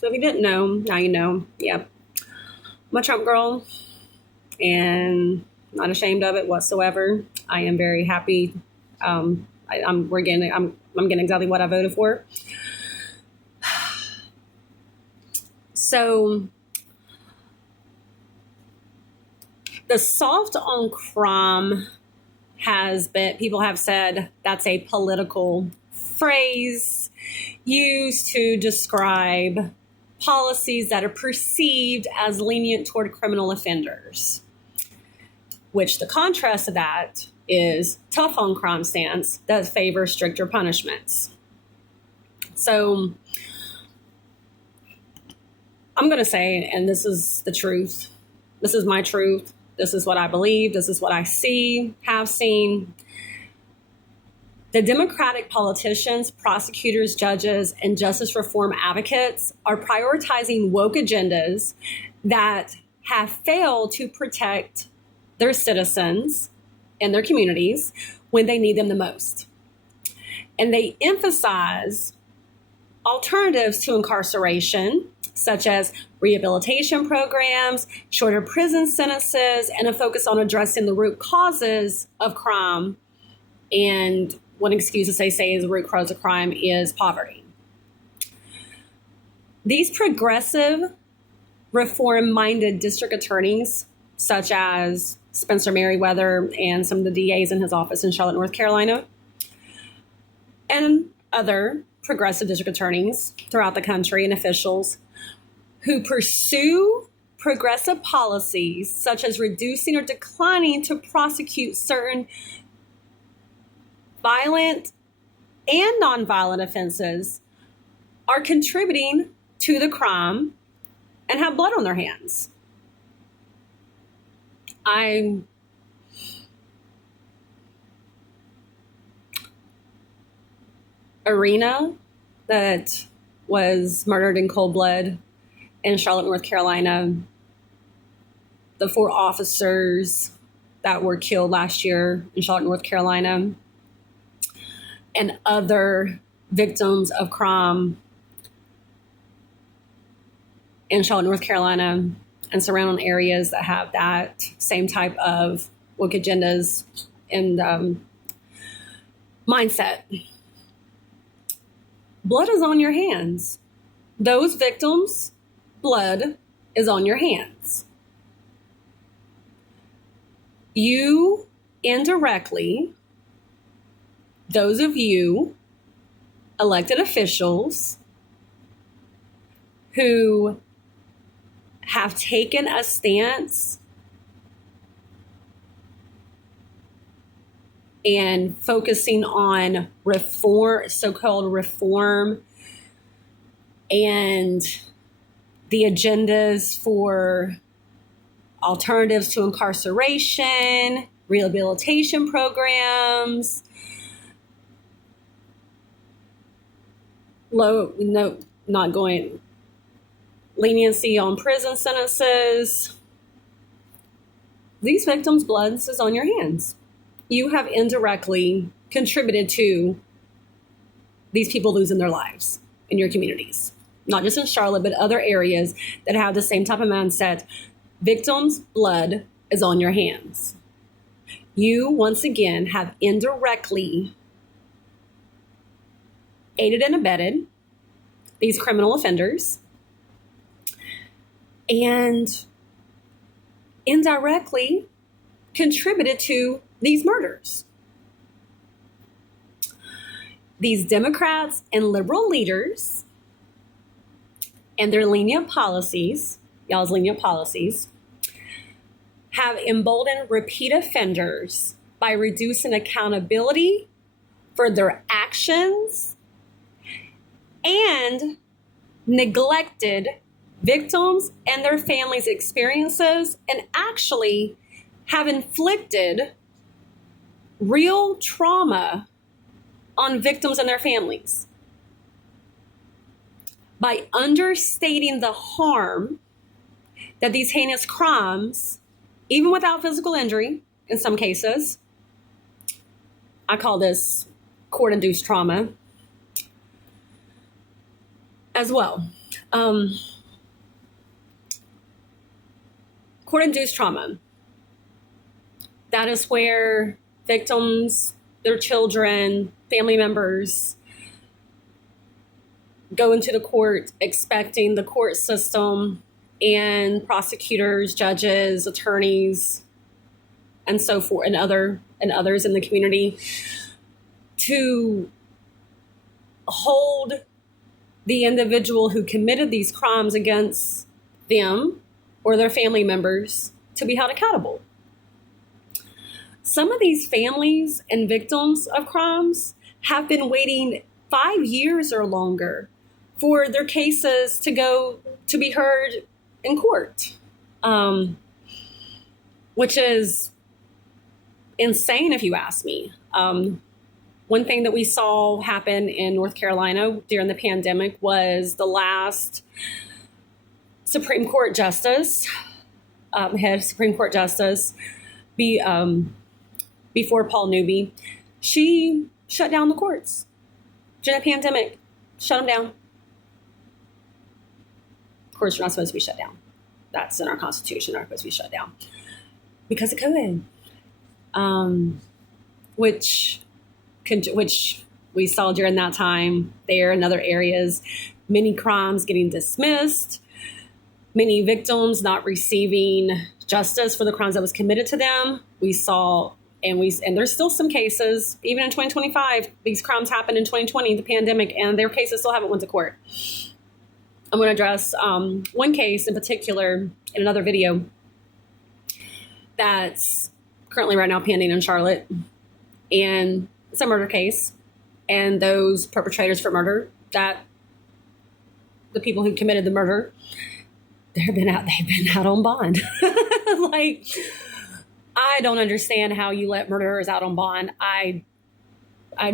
So if you didn't know, now you know. Yep. I'm a Trump girl and not ashamed of it whatsoever. I am very happy. I'm getting exactly what I voted for. So the soft on crime people have said that's a political phrase used to describe policies that are perceived as lenient toward criminal offenders, which the contrast to that is tough on crime stance that favors stricter punishments. So I'm going to say, and this is the truth, this is my truth, this is what I believe, this is what I see, have seen. The Democratic politicians, prosecutors, judges, and justice reform advocates are prioritizing woke agendas that have failed to protect their citizens and their communities when they need them the most. And they emphasize alternatives to incarceration, such as rehabilitation programs, shorter prison sentences, and a focus on addressing the root causes of crime. And one excuse they say is the root cause of crime is poverty. These progressive, reform-minded district attorneys, such as Spencer Merriweather and some of the DAs in his office in Charlotte, North Carolina, and other progressive district attorneys throughout the country and officials who pursue progressive policies such as reducing or declining to prosecute certain violent and nonviolent offenses are contributing to the crime and have blood on their hands. Arena, that was murdered in cold blood in Charlotte, North Carolina. The 4 officers that were killed last year in Charlotte, North Carolina, and other victims of crime in Charlotte, North Carolina, and surrounding areas that have that same type of woke agendas and mindset. Blood is on your hands. Those victims' blood is on your hands. You indirectly, those of you elected officials who have taken a stance and focusing on reform, so-called reform, and the agendas for alternatives to incarceration, rehabilitation programs, leniency on prison sentences. These victims' blood is on your hands. You have indirectly contributed to these people losing their lives in your communities, not just in Charlotte, but other areas that have the same type of mindset. Victims' blood is on your hands. You, once again, have indirectly aided and abetted these criminal offenders and indirectly contributed to these murders. These Democrats and liberal leaders and their lenient policies, y'all's lenient policies, have emboldened repeat offenders by reducing accountability for their actions and neglected victims and their families' experiences, and actually have inflicted real trauma on victims and their families by understating the harm that these heinous crimes, even without physical injury in some cases, I call this court-induced trauma as well. Um, Court-induced trauma. That is where victims, their children, family members go into the court expecting the court system and prosecutors, judges, attorneys, and so forth, and others in the community to hold the individual who committed these crimes against them or their family members to be held accountable. Some of these families and victims of crimes have been waiting 5 years or longer for their cases to be heard in court, which is insane if you ask me. One thing that we saw happen in North Carolina during the pandemic was the last Supreme Court justice, head Supreme Court justice, before Paul Newby, she shut down the courts during the pandemic, shut them down. Courts are not supposed to be shut down. That's in our Constitution, they're supposed to be shut down because of COVID, which we saw during that time there and other areas, many crimes getting dismissed, many victims not receiving justice for the crimes that was committed to them. We saw, and there's still some cases, even in 2025, these crimes happened in 2020, the pandemic, and their cases still haven't went to court. I'm going to address one case in particular in another video that's currently right now pending in Charlotte, and it's a murder case, and those perpetrators for murder, that the people who committed the murder, they've been out on bond. Like, I don't understand how you let murderers out on bond. I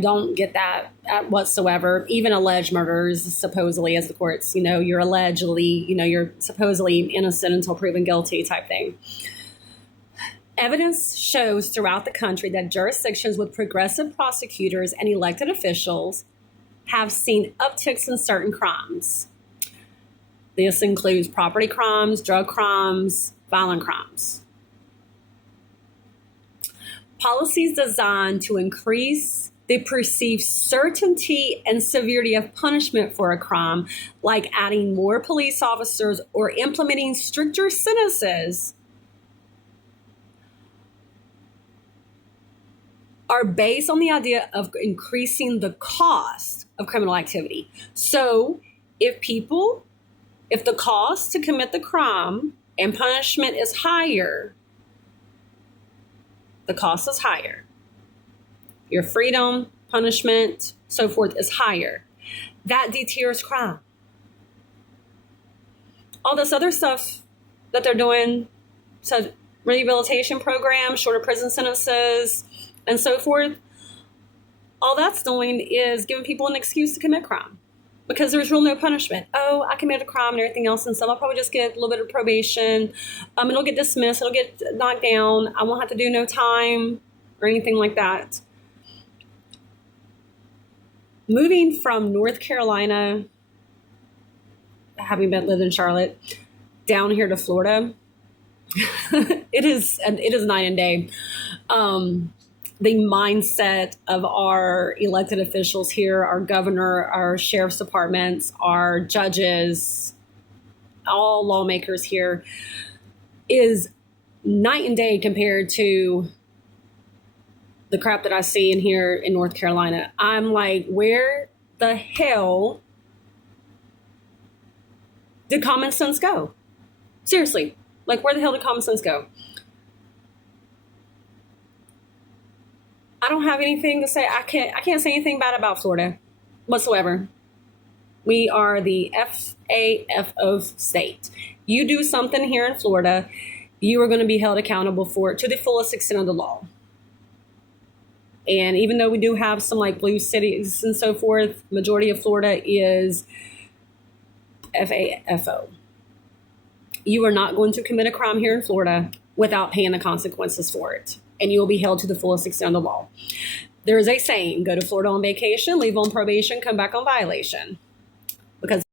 don't get that whatsoever. Even alleged murderers, supposedly, as the courts, you're supposedly innocent until proven guilty type thing. Evidence shows throughout the country that jurisdictions with progressive prosecutors and elected officials have seen upticks in certain crimes. This includes property crimes, drug crimes, violent crimes. Policies designed to increase the perceived certainty and severity of punishment for a crime, like adding more police officers or implementing stricter sentences, are based on the idea of increasing the cost of criminal activity. So if the cost to commit the crime and punishment is higher, the cost is higher. Your freedom, punishment, so forth is higher. That deters crime. All this other stuff that they're doing, so rehabilitation programs, shorter prison sentences, and so forth, all that's doing is giving people an excuse to commit crime because there's no punishment. Oh, I committed a crime and everything else, and so I'll probably just get a little bit of probation. It'll get dismissed. It'll get knocked down. I won't have to do no time or anything like that. Moving from North Carolina, having lived in Charlotte, down here to Florida, it is night and day. The mindset of our elected officials here, our governor, our sheriff's departments, our judges, all lawmakers here, is night and day compared to the crap that I see in here in North Carolina. I'm like, where the hell did common sense go? Seriously, like, where the hell did common sense go? I don't have anything to say. I can't say anything bad about Florida whatsoever. We are the FAFO state. You do something here in Florida, you are going to be held accountable for it to the fullest extent of the law. And even though we do have some like blue cities and so forth, majority of Florida is FAFO. You are not going to commit a crime here in Florida without paying the consequences for it. And you will be held to the fullest extent of the law. There is a saying, go to Florida on vacation, leave on probation, come back on violation. Because